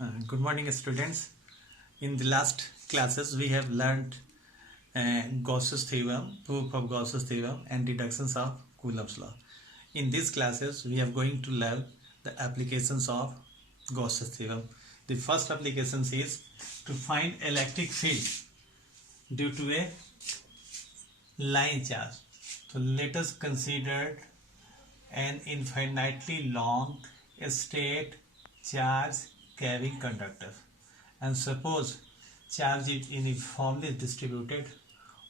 Good morning, students. In the last classes, we have learned Gauss's theorem, proof of Gauss's theorem, and deductions of Coulomb's law. In these classes, we are going to learn the applications of Gauss's theorem. The first application is to find electric field due to a line charge. So let us consider an infinitely long straight charge carrying conductor, and suppose charge is uniformly distributed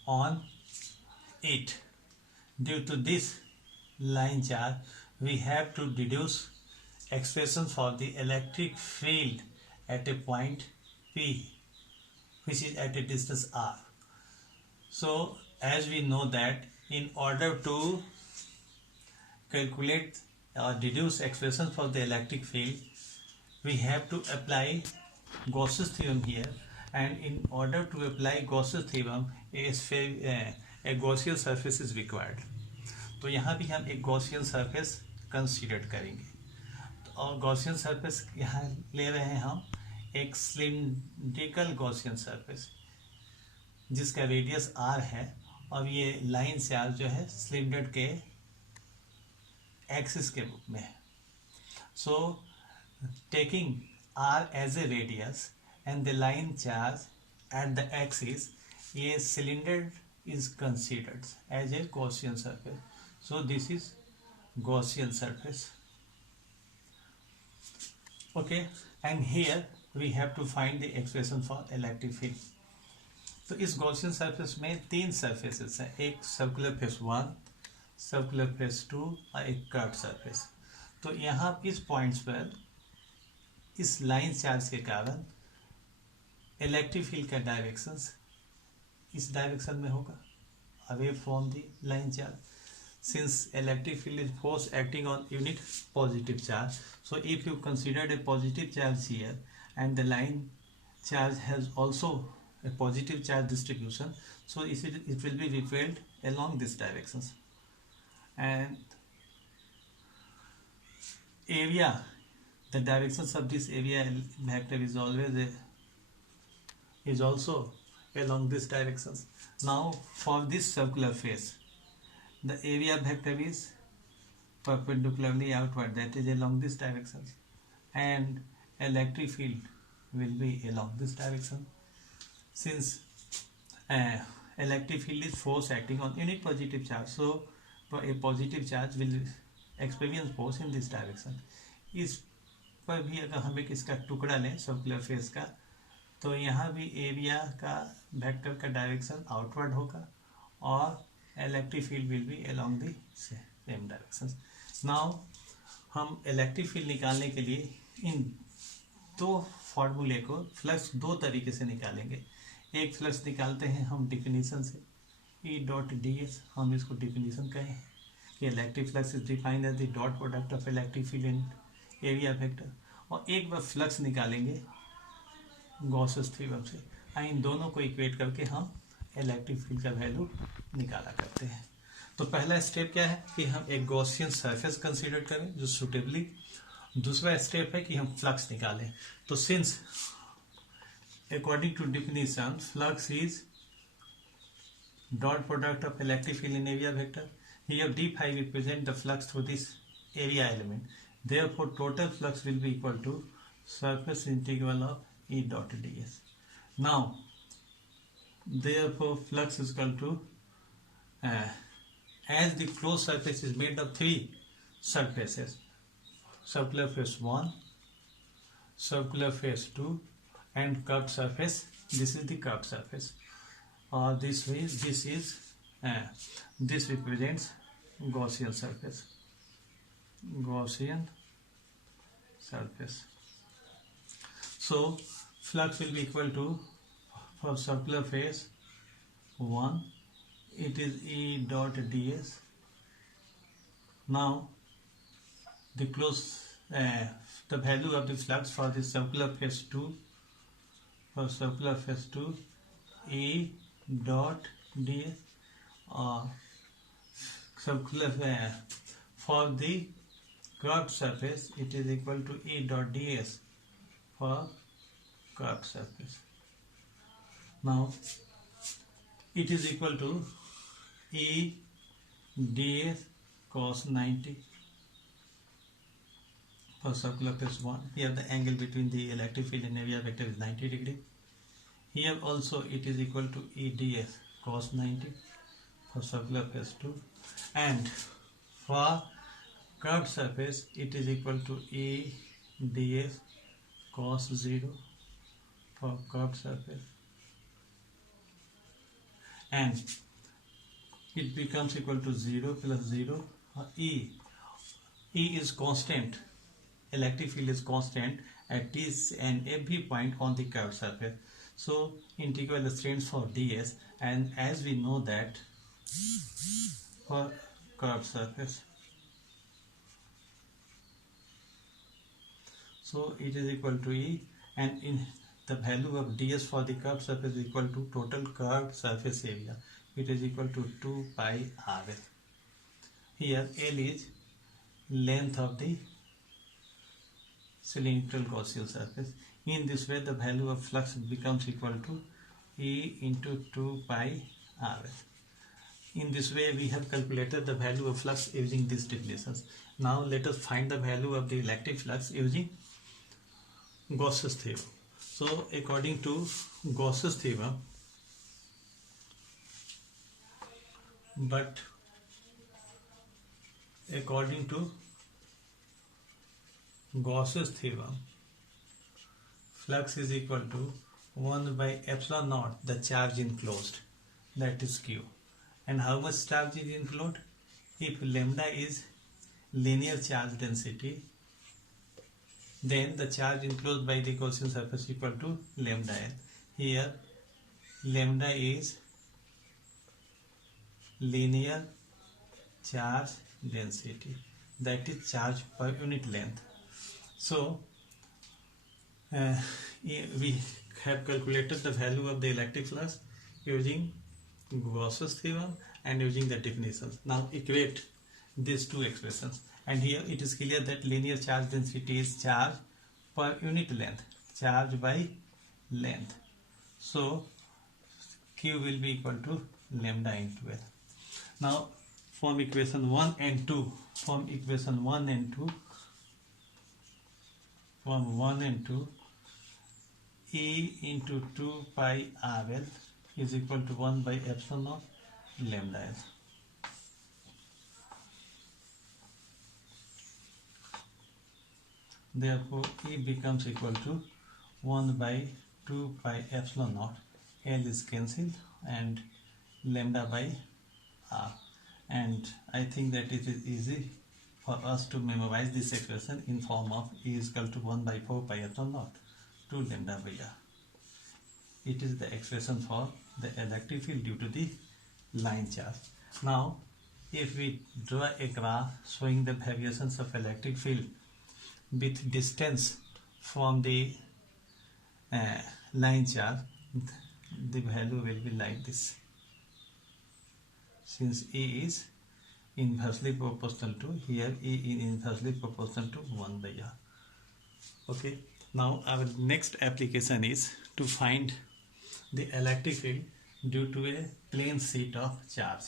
on it. Due to this line charge, we have to deduce expression for the electric field at a point P, which is at a distance r. So as we know that in order to calculate or deduce expression for the electric field, we have to apply Gauss's theorem here, and in order to apply Gauss's theorem a Gaussian surface is required. तो यहाँ भी हम एक Gaussian surface consider करेंगे, और Gaussian surface यहाँ ले रहे हैं हम एक सिलिंड्रिकल Gaussian surface जिसका रेडियस r है, और ये लाइन चार्ज जो है सिलेंडर के एक्सिस के रूप में है. So taking r as a radius and the line charge at the axis, a cylinder is considered as a Gaussian surface. So this is Gaussian surface. Okay, and here we have to find the expression for electric field. तो इस Gaussian surface में तीन surfaces हैं, एक circular face 1, circular face 2 और एक curved surface. तो यहाँ इस पॉइंट्स पर इस लाइन चार्ज के कारण इलेक्ट्रिक फील्ड का डायरेक्शन इस डायरेक्शन में होगा, away from the line charge. Since electric field is force acting on unit positive charge, so if you considered a positive charge here and the line charge has also a positive charge distribution, so it will be repelled along this directions, and area, the directions of this area vector is also along this directions. Now for this circular face, the area vector is perpendicularly outward, that is along this direction, and electric field will be along this direction. Since electric field is force acting on unit positive charge, so a positive charge will experience force in this direction. इस पर भी अगर हम एक इसका टुकड़ा लें circular face का, तो यहाँ भी एरिया का वेक्टर का डायरेक्शन आउटवर्ड होगा और electric field will be along the same direction. Now हम इलेक्ट्रिक फील्ड निकालने के लिए इन दो फॉर्मूले को फ्लक्स दो तरीके से निकालेंगे. एक फ्लक्स निकालते हैं हम डिफिनीशन से, E डॉट डी एस, हम इसको डिफिनीशन कहें कि electric flux is defined as the dot product of electric field in area vector. और एक बार फ्लक्स निकालेंगे गॉसस थ्योरम से, इन दोनों को इक्वेट करके हम इलेक्ट्रिक फील्ड का वैल्यू निकाला करते हैं. तो पहला स्टेप क्या है कि हम एक गॉसियन सरफेस कंसीडर करें जो सुटेबली. दूसरा स्टेप है कि हम फ्लक्स निकालें. तो since according to definition flux is dot product of electric field in area vector, here d phi represent the flux through this area element. Therefore total flux will be equal to surface integral of E dot ds. Now therefore flux is equal to as the closed surface is made of three surfaces, circular face 1, circular face 2 and curved surface. This is the curved surface, or this way this represents Gaussian surface. Gaussian surface. So flux will be equal to, for circular face 1 it is E dot ds. Now the the value of the flux for the circular face 2, for circular face 2 E dot ds, circular for the curved surface it is equal to E dot ds. for curved surface. Now it is equal to E ds cos 90 for circular face 1. Here the angle between the electric field and area vector is 90 degree. Here also it is equal to E ds cos 90 for circular face 2, and for curved surface it is equal to E ds cos 0 for curved surface, and it becomes equal to 0 plus 0. E is constant, electric field is constant at this and every point on the curved surface. So integral stands for ds, and as we know that for curved surface, so it is equal to E, and in the value of ds for the curved surface is equal to total curved surface area. It is equal to 2 pi RL. Here L is length of the cylindrical Gaussian surface. In this way the value of flux becomes equal to E into 2 pi RL. In this way we have calculated the value of flux using these definitions. Now let us find the value of the electric flux using Gauss's theorem. So according to Gauss's theorem, according to Gauss's theorem, flux is equal to 1 by epsilon naught, the charge enclosed, that is Q. And how much charge is enclosed? If lambda is linear charge density, then the charge enclosed by the Gaussian surface equal to lambda L. Here lambda is linear charge density, that is charge per unit length. So we have calculated the value of the electric flux using Gauss's theorem and using the definitions. Now equate these two expressions, and here it is clear that linear charge density is charge per unit length, charge by length. So Q will be equal to lambda into L. Now from equation 1 and 2, from 1 and 2, E into 2 pi RL is equal to 1 by epsilon of lambda L. Therefore E becomes equal to 1 by 2 pi epsilon naught, L is cancelled, and lambda by R. And I think that it is easy for us to memorize this expression in form of E is equal to 1 by 4 pi epsilon naught to lambda by R. It is the expression for the electric field due to the line charge. Now if we draw a graph showing the variations of electric field with distance from the line charge, the value will be like this. Since E is inversely proportional to, here E is inversely proportional to 1 by R. Okay, now our next application is to find the electric field due to a plane sheet of charge.